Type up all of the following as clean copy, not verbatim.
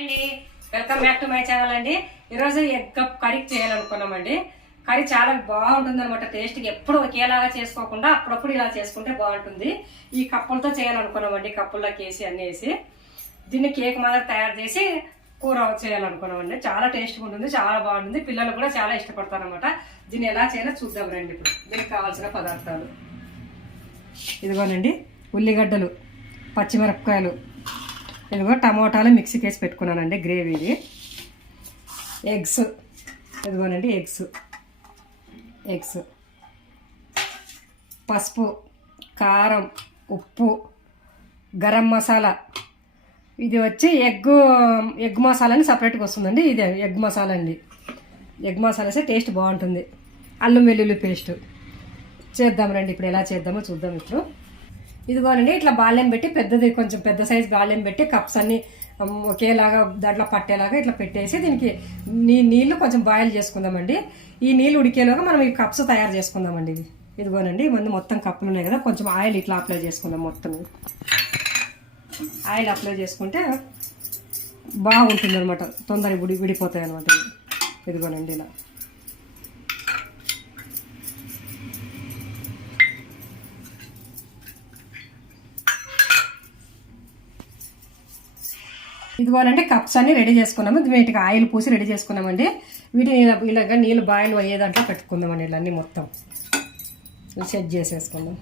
అండి, welcome back to my channel అండి. ఈరోజు ఎగ్ కర్రీ చేయాలనుకున్నామండి. కర్రీ చాలా బాగుంటుంది అనమాట. టేస్ట్కి ఎప్పుడు ఒకేలాగా చేసుకోకుండా అప్పుడప్పుడు ఇలా చేసుకుంటే బాగుంటుంది. ఈ కప్పులతో చేయాలనుకున్నామండి. కప్పుల్లోకి వేసి అన్ని వేసి దీన్ని కేక్ మాదిరి తయారు చేసి కూర చేయాలనుకున్నామండి. చాలా టేస్ట్గా ఉంటుంది, చాలా బాగుంటుంది. పిల్లలు కూడా చాలా ఇష్టపడతారు అనమాట. దీన్ని ఎలా చేయాలో చూద్దాం రండి. ఇప్పుడు దీనికి కావాల్సిన పదార్థాలు ఇదిగోనండి: ఉల్లిగడ్డలు, పచ్చిమిరపకాయలు, ఇదిగో టమోటాలు మిక్సీకి వేసి పెట్టుకున్నానండి గ్రేవీది. ఎగ్స్, ఇదిగోనండి ఎగ్స్, పసుపు, కారం, ఉప్పు, గరం మసాలా. ఇది వచ్చి ఎగ్ మసాలా అని సపరేట్గా వస్తుందండి. ఇది ఎగ్ మసాలా అండి. ఎగ్ మసాలా వేస్తే టేస్ట్ బాగుంటుంది. అల్లం వెల్లుల్లి పేస్ట్ చేద్దాం రండి. ఇప్పుడు ఎలా చేద్దామో చూద్దాం. ఇప్పుడు ఇదిగోనండి ఇట్లా బాల్యం పెట్టి పెద్దది, కొంచెం పెద్ద సైజు బాల్యం పెట్టి కప్స్ అన్ని ఒకేలాగా దాంట్లో పట్టేలాగా ఇట్లా పెట్టేసి దీనికి నీళ్లు కొంచెం బాయిల్ చేసుకుందామండి. ఈ నీళ్ళు ఉడికేలాగా మనం ఈ కప్స్ తయారు చేసుకుందామండి. ఇదిగోనండి ముందు మొత్తం కప్పులు ఉన్నాయి కదా, కొంచెం ఆయిల్ ఇట్లా అప్లై చేసుకుందాం. మొత్తం ఆయిల్ అప్లై చేసుకుంటే బాగుంటుంది అనమాట. తొందరగా విడిపోతాయి అనమాట. ఇదిగోనండి ఇలా ఇదిగోనండి కప్స్ అన్ని రెడీ చేసుకున్నాము. వీటికి ఆయిల్ పూసి రెడీ చేసుకున్నామండి. వీటిని ఇలాగ నీళ్ళు బాయిల్ అయ్యే దాంట్లో పెట్టుకుందామండి. ఇలా అన్నీ మొత్తం సెట్ చేసేసుకుందాం.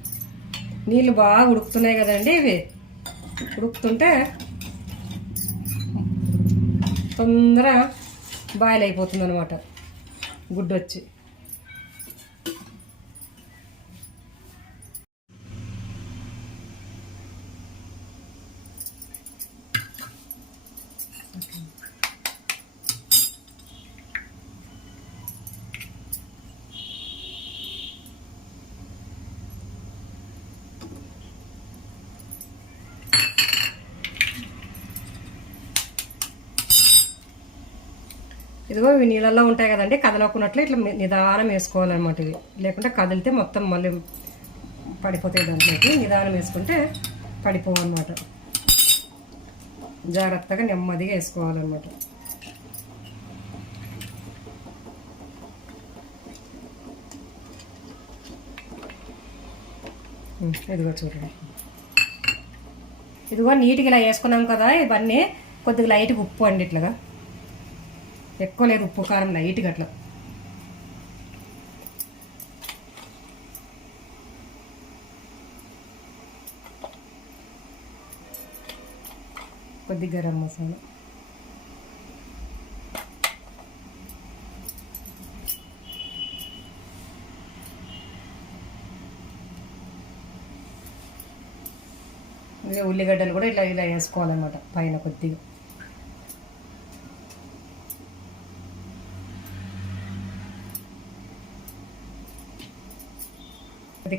నీళ్ళు బాగా ఉడుకుతున్నాయి కదండి. ఇవి ఉడుకుతుంటే తొందరగా బాయిల్ అయిపోతుంది అనమాట గుడ్డు వచ్చి. ఇదిగో ఇవి నీళ్ళల్లో ఉంటాయి కదండి, కదలకున్నట్లు ఇట్లా నిదానం వేసుకోవాలన్నమాట. ఇవి లేకుంటే కదిలితే మొత్తం మళ్ళీ పడిపోతాయి. దాంట్లోకి నిదానం వేసుకుంటే పడిపోవన్నమాట. జాగ్రత్తగా నెమ్మదిగా వేసుకోవాలన్నమాట. ఇదిగో చూడండి. ఇదిగో నీట్గా ఇలా వేసుకున్నాం కదా. ఇవన్నీ కొద్దిగా లైట్గా ఉప్పు అండి, ఇట్లాగా ఎక్కువ లేదు ఉప్పు కారం, లైట్గా అట్లా. కొద్దిగా గరం మసాలా, ఉల్లిగడ్డలు కూడా ఇట్లా ఇలా వేసుకోవాలన్నమాట పైన కొద్దిగా.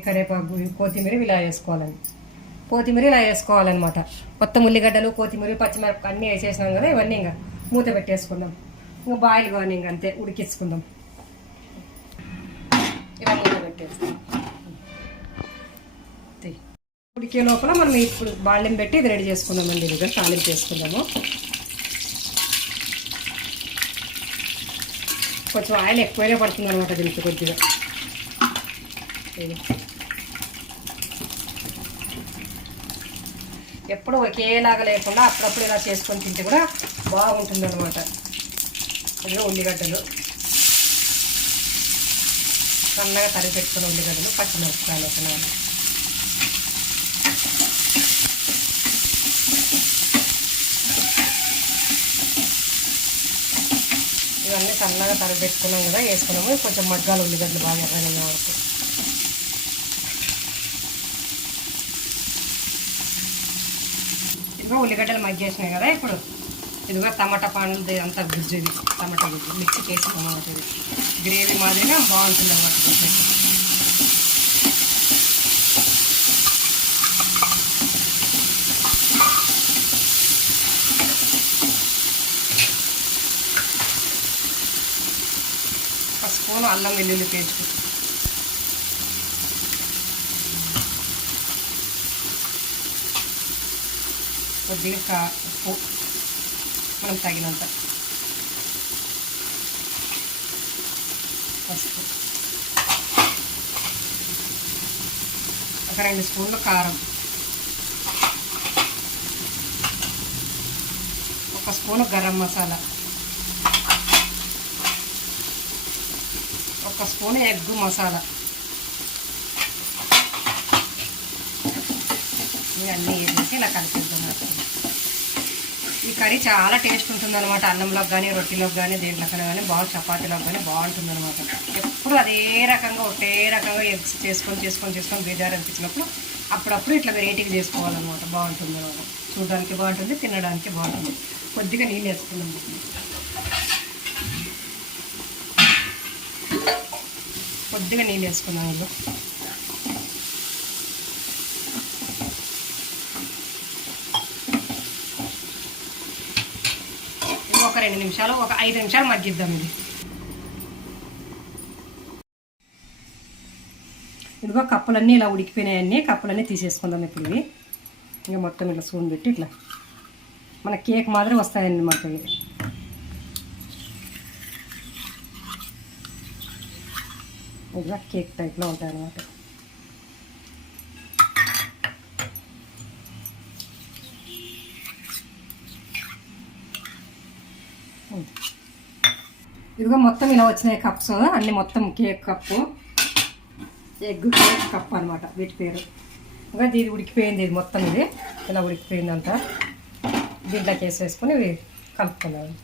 కరివేపాకు, కొత్తిమీర ఇలా వేసుకోవాలండి. కొత్తిమీర ఇలా వేసుకోవాలన్నమాట. మొత్తం ఉల్లిగడ్డలు, కొత్తిమీర, పచ్చిమిరపకాయ అన్నీ వేసేసినాం కదా. ఇవన్నీ ఇంకా మూత పెట్టేసుకుందాం. ఇంకా బాయిల్ కానీ ఇంక అంతే ఉడికించుకుందాం. ఇలా మూత పెట్టేస్తాం. ఉడికే లోపల మనం ఇప్పుడు బాళ్ళెం పెట్టి ఇది రెడీ చేసుకుందామండి. ఇది తాలింపు చేసుకుందాము. కొంచెం ఆయిల్ ఎక్కువనే పడుతుంది అనమాట దీనికి కొద్దిగా. ఎప్పుడు ఒకేలాగా లేకుండా అప్పుడప్పుడు ఇలా చేసుకొని తింటే కూడా బాగుంటుంది అనమాట. అందులో ఉల్లిగడ్డలు సన్నగా తరిగి పెట్టుకున్న ఉల్లిగడ్డలు, పచ్చిమిరపకాయలు ఒక నాలుగు, ఇవన్నీ సన్నగా తరిగి పెట్టుకున్నాం కదా, వేసుకున్నాము. కొంచెం మగ్గాలు ఉల్లిగడ్డలు బాగా ఎర్రగా వరకు. ఉల్లిగడ్డలు మగ్గేసినాయి కదా. ఇప్పుడు ఇదిగో టమాటా పండ్లు అంతా గుజ్జు, ఇది టమాటా గుజ్జు మిక్సీకి వేసుకున్నమాట. ఇది గ్రేవీ మాదిరిగా బాగుంటుంది అన్నమాట. ఒక స్పూన్ అల్లం వెల్లుల్లి పేస్ట్, కొద్దిగా ఉప్పు, మనం తగినంత పసుపు, ఒక 2 స్పూన్లు కారం, 1 spoon garam masala, 1 spoon egg masala, ఇవన్నీ వేసేసి ఇలా కలిపిద్దాం. ఈ కర్రీ చాలా టేస్ట్ ఉంటుంది అనమాట. అన్నంలోకి కానీ, రొట్టెలోకి కానీ, దేంట్లోకైనా కానీ చపాతీలోకి కానీ బాగుంటుంది అనమాట. ఎప్పుడు అదే రకంగా ఒకే రకంగా ఎగ్స్ చేసుకొని బేజారు అనిపించినప్పుడు అప్పుడప్పుడు ఇట్లా వెరైటీగా చేసుకోవాలన్నమాట. బాగుంటుంది అనమాట. చూడడానికి బాగుంటుంది, తినడానికి బాగుంటుంది. కొద్దిగా నీళ్ళు వేసుకున్నాం. కొద్దిగా నీళ్ళు వేసుకున్నాం. ఇందులో ఒక 2 నిమిషాలు, ఒక 5 నిమిషాలు మగ్గిద్దాం. ఇదిగో కప్పులన్నీ ఇలా ఉడికిపోయినాయన్నీ, కప్పులన్నీ తీసేసుకుందాం. ఇప్పుడు ఇవి ఇంకా మొత్తం ఇట్లా స్పూన్ పెట్టి ఇట్లా మన కేక్ మాదిరి వస్తాయండి మాకు. ఇవి ఇదిగా కేక్ టైప్లో ఉంటాయి అన్నమాట. ఇదిగో మొత్తం ఇలా వచ్చినాయి కప్స్ అన్నీ. మొత్తం cake cup, egg cake cup అనమాట వీటి పేరు. ఇంకా ఇది ఉడికిపోయింది. ఇది మొత్తం ఇది ఇలా ఉడికిపోయింది అంతా. దీంట్లోకి వేసేసుకొని ఇవి కలుపుకున్నాను.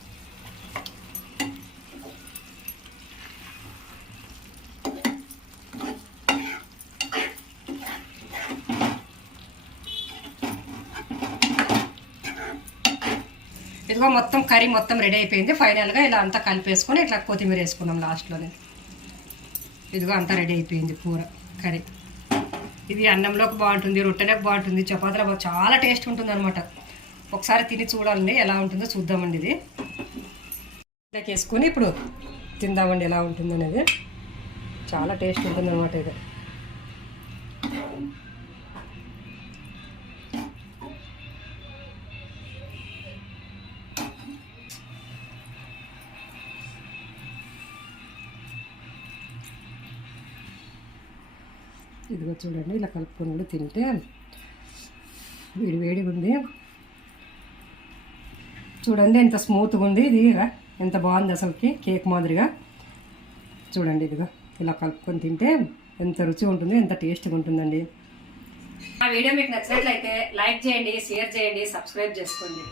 ఇదిగో మొత్తం కర్రీ మొత్తం రెడీ అయిపోయింది. ఫైనల్గా ఇలా అంతా కలిపేసుకొని ఇట్లా కొత్తిమీర వేసుకున్నాం లాస్ట్లోనే. ఇదిగో అంతా రెడీ అయిపోయింది కూర కర్రీ. ఇది అన్నంలోకి బాగుంటుంది, రొట్టెలోకి బాగుంటుంది, చపాతీలో చాలా టేస్ట్ ఉంటుంది అనమాట. ఒకసారి తిని చూడాలండి ఎలా ఉంటుందో చూద్దామండి. ఇది ఇట్లా వేసుకొని ఇప్పుడు తిందామండి ఎలా ఉంటుంది అనేది. చాలా టేస్ట్ ఉంటుంది అనమాట ఇది. ఇదిగో చూడండి ఇలా కలుపుకొని తింటే వేడిగా ఉంది. చూడండి ఎంత స్మూత్గా ఉంది. ఇది ఎంత బాగుంది అసలుకి, కేక్ మాదిరిగా. చూడండి ఇదిగో ఇలా కలుపుకొని తింటే ఎంత రుచి ఉంటుంది, ఎంత టేస్ట్గా ఉంటుందండి. ఆ వీడియో మీకు నచ్చినట్లయితే లైక్ చేయండి, షేర్ చేయండి, సబ్స్క్రైబ్ చేసుకోండి.